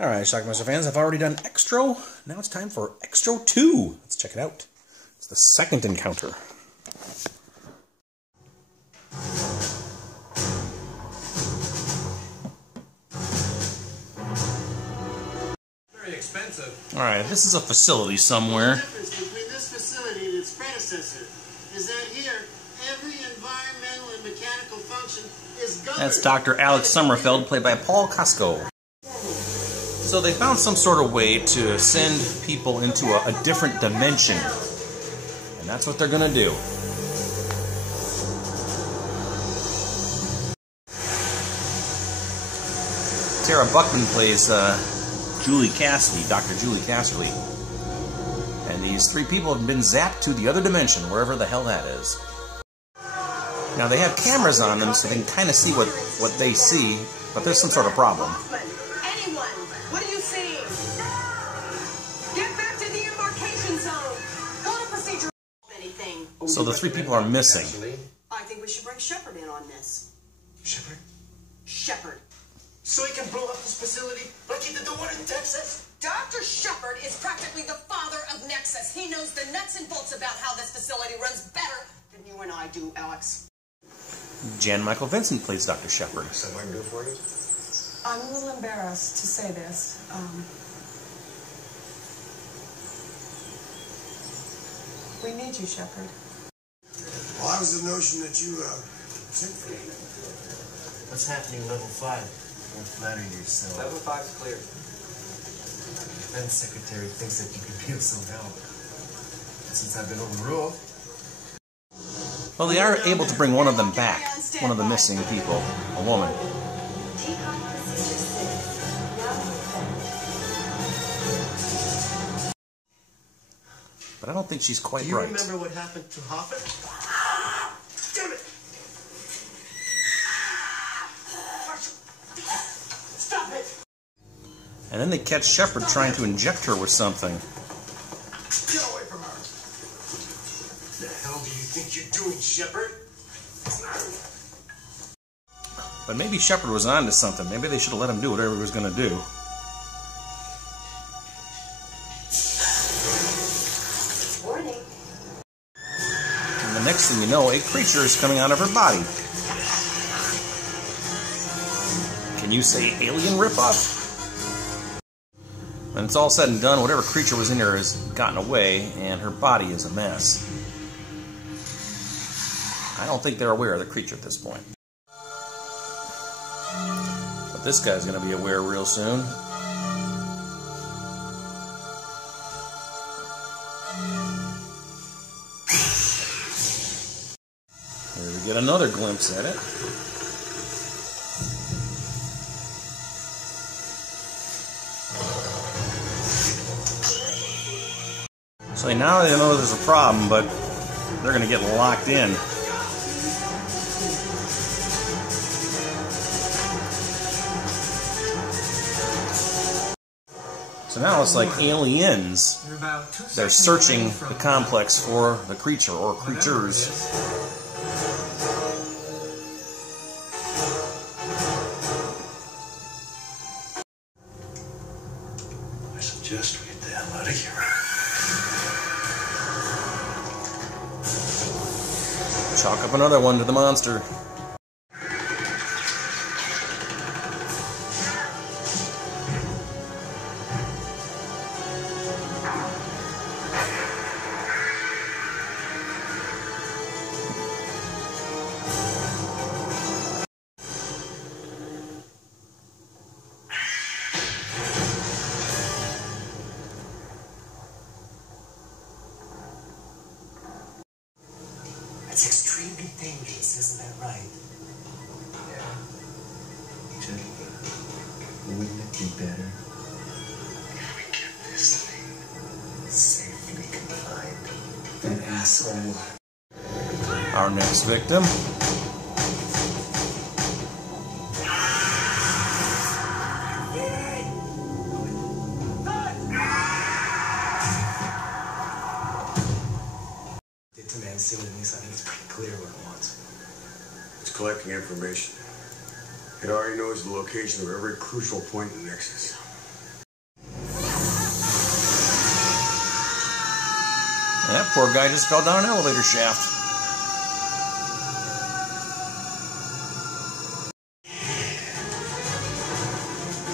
Alright, Schlockmeister fans, I've already done XTRO. Now it's time for XTRO 2. Let's check it out. It's the second encounter. Very expensive. Alright, this is a facility somewhere. The difference between this facility and its predecessor is that here, every environmental and mechanical function is governed. That's Dr. Alex Sommerfeld, played by Paul Cosco. So they found some sort of way to send people into a different dimension. And that's what they're going to do. Tara Buckman plays Julie Cassidy, Dr. Julie Cassidy. And these three people have been zapped to the other dimension, wherever the hell that is. Now they have cameras on them so they can kind of see what they see, but there's some sort of problem. What are you seeing? Get back to the embarkation zone. Go to procedure. Anything. So the three people are missing. I think we should bring Shepard in on this. Shepard? Shepard. So he can blow up this facility like he did the one in Texas? Dr. Shepard is practically the father of Nexus. He knows the nuts and bolts about how this facility runs better than you and I do, Alex. Jan Michael Vincent plays Dr. Shepard. Something I can do for you? I'm a little embarrassed to say this. We need you, Shepard. Well, I was the notion that you, sent for me. What's happening level 5? Don't flatter yourself. Level 5's clear. Defense Secretary thinks that you could be of some help. Since I've been overruled. Well, they are able to bring one of them back. One of the missing people. A woman. But I don't think she's quite right. Do you remember what happened to Hoffman? Damn it! Stop it! And then they catch Shepard trying to inject her with something. Get away from her! The hell do you think you're doing, Shepard? But maybe Shepard was on to something. Maybe they should have let him do whatever he was going to do. Warning. And the next thing you know, a creature is coming out of her body. Can you say alien ripoff? When it's all said and done, whatever creature was in there has gotten away, and her body is a mess. I don't think they're aware of the creature at this point. But this guy's going to be aware real soon. Here we get another glimpse at it. So now they know there's a problem, but they're going to get locked in. So now it's like aliens. They're searching the complex for the creature or creatures. I suggest we get the hell out of here. Chalk up another one to the monster. That's extremely dangerous, isn't that right? Yeah. Gentlemen, wouldn't it be better if we kept this thing safely confined? An asshole. Our next victim. At least I think it's pretty clear what it wants. It's collecting information. It already knows the location of every crucial point in the Nexus. That poor guy just fell down an elevator shaft.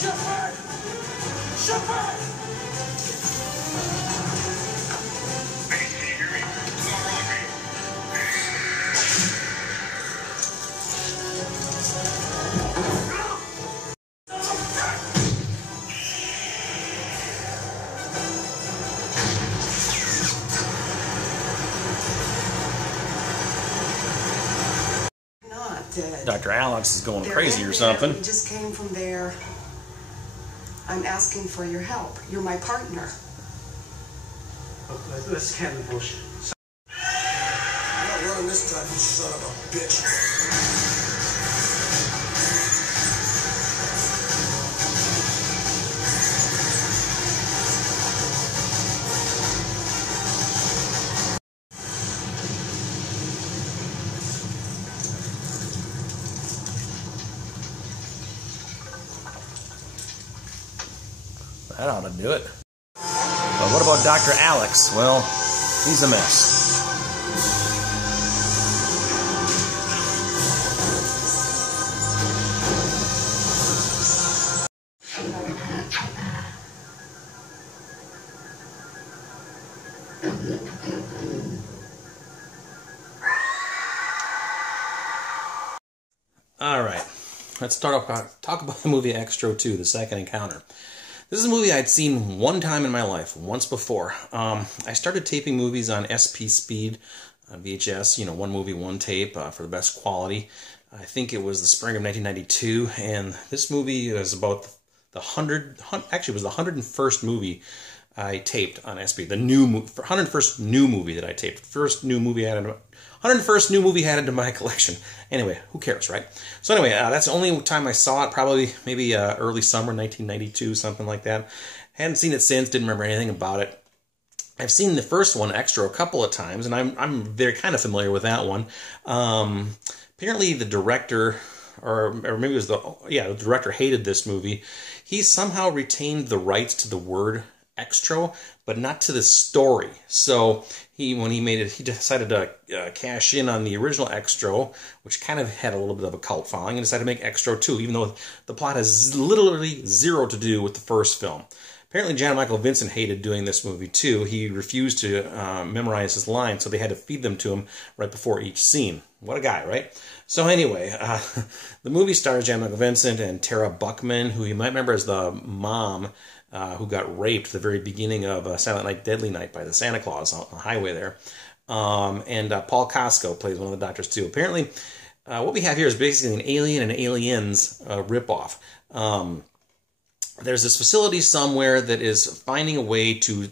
Shepard! Shepard! Dead. Dr. Alex is going They're crazy or dead. something. We just came from there. I'm asking for your help. You're my partner. Let's scan the bullshit. I'm not running this time, you son of a bitch. That ought to do it. But what about Dr. Alex? Well, he's a mess. All right, let's talk about the movie XTRO 2, The Second Encounter. This is a movie I'd seen one time in my life, once before. I started taping movies on SP Speed, VHS, one movie, one tape for the best quality. I think it was the spring of 1992, and this movie was about the 101st movie I taped on SP. The 101st new movie that I taped. First new movie added 101st new movie added to my collection. Anyway, who cares, right? So anyway, that's the only time I saw it, probably maybe early summer 1992, something like that. Hadn't seen it since, didn't remember anything about it. I've seen the first one, XTRO, a couple of times, and I'm very kind of familiar with that one. Apparently the director, or maybe it was the director hated this movie. He somehow retained the rights to the word XTRO, but not to the story. So when he made it, he decided to cash in on the original XTRO, which kind of had a little bit of a cult following, and decided to make XTRO 2, even though the plot has literally zero to do with the first film. Apparently, Jan Michael Vincent hated doing this movie too. He refused to memorize his lines, so they had to feed them to him right before each scene. What a guy, right? So anyway, the movie stars Jan Michael Vincent and Tara Buckman, who you might remember as the mom who got raped at the very beginning of Silent Night, Deadly Night by the Santa Claus on the highway there. And Paul Costco plays one of the doctors too. Apparently, what we have here is basically an Alien and Aliens ripoff. There's this facility somewhere that is finding a way to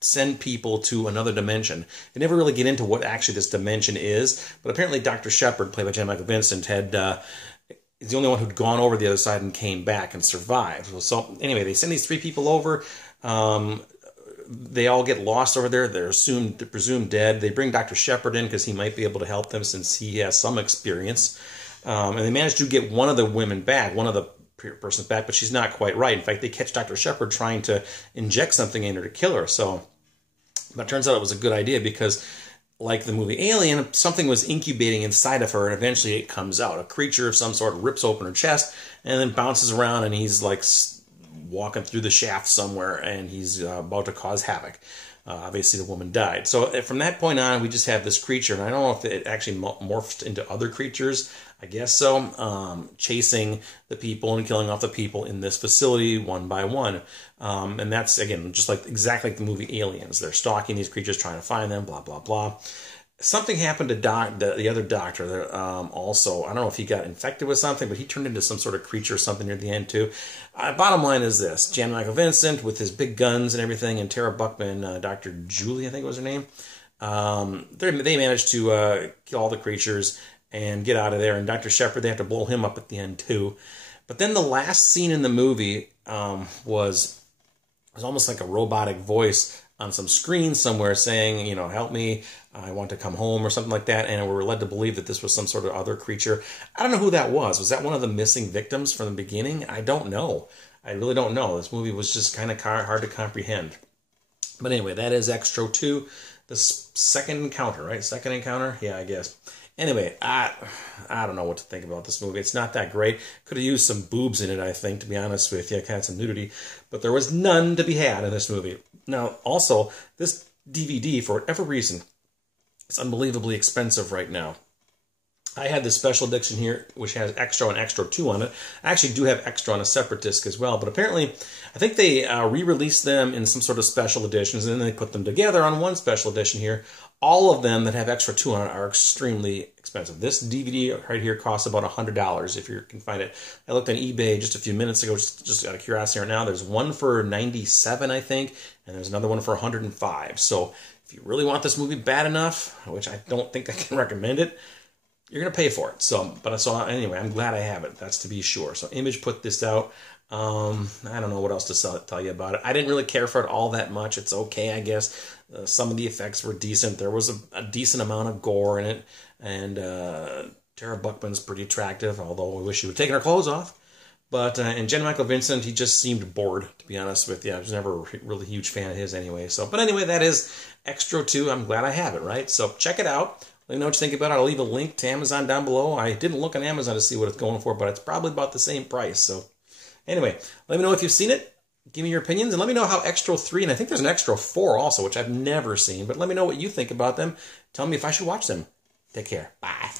send people to another dimension. They never really get into what actually this dimension is, but apparently Dr. Shepard, played by Jan Michael Vincent, is the only one who'd gone over the other side and came back and survived. So anyway, they send these three people over. They all get lost over there. They're presumed dead. They bring Dr. Shepard in because he might be able to help them since he has some experience. And they manage to get one of the women back, one of the person's back, but she's not quite right. In fact, they catch Dr. Shepard trying to inject something in her to kill her. But it turns out it was a good idea because, like the movie Alien, something was incubating inside of her, and eventually it comes out. A creature of some sort rips open her chest and then bounces around, and he's like walking through the shaft somewhere, and he's about to cause havoc. Obviously, the woman died. So from that point on, we just have this creature, and I don't know if it actually morphed into other creatures. I guess so. Chasing the people and killing off the people in this facility one by one. And that's, again, just exactly like the movie Aliens. They're stalking these creatures, trying to find them, blah, blah, blah. Something happened to the other doctor also. I don't know if he got infected with something, but he turned into some sort of creature or something near the end too. Bottom line is this. Jan Michael Vincent with his big guns and everything, and Tara Buckman, Dr. Julie, I think was her name. They managed to kill all the creatures and get out of there. And Dr. Shepard, they have to blow him up at the end too. But then the last scene in the movie was almost like a robotic voice on some screen somewhere saying, help me, I want to come home or something like that. And we were led to believe that this was some sort of other creature. I don't know who that was. Was that one of the missing victims from the beginning? I don't know. I really don't know. This movie was just kind of hard to comprehend. But anyway, that is XTRO 2, the second encounter, right? Second encounter? Yeah, I guess. Anyway, I don't know what to think about this movie. It's not that great. Could have used some boobs in it, I think, to be honest with you. Had some nudity. But there was none to be had in this movie. Now, also, this DVD, for whatever reason, is unbelievably expensive right now. I had this special edition here, which has XTRO and XTRO 2 on it. I actually do have XTRO on a separate disc as well, but apparently, I think they re-released them in some sort of special editions, and then they put them together on one special edition here. All of them that have XTRO 2 on it are extremely expensive. This DVD right here costs about $100 if you can find it. I looked on eBay just a few minutes ago, just out of curiosity right now. There's one for $97, I think, and there's another one for $105. So if you really want this movie bad enough, which I don't think I can recommend it, you're going to pay for it. So anyway, I'm glad I have it. That's to be sure. So Image put this out. I don't know what else to tell you about it. I didn't really care for it all that much. It's okay, I guess. Some of the effects were decent. There was a decent amount of gore in it. And Tara Buckman's pretty attractive, although I wish she would have taken her clothes off. But and Jen Michael Vincent, he just seemed bored, to be honest with you. I was never a really huge fan of his anyway. But anyway, that is XTRO 2. I'm glad I have it, right? So check it out. Let me know what you think about it. I'll leave a link to Amazon down below. I didn't look on Amazon to see what it's going for, but it's probably about the same price. So anyway, let me know if you've seen it. Give me your opinions, and let me know how XTRO 3, and I think there's an XTRO 4 also, which I've never seen, but let me know what you think about them. Tell me if I should watch them. Take care. Bye.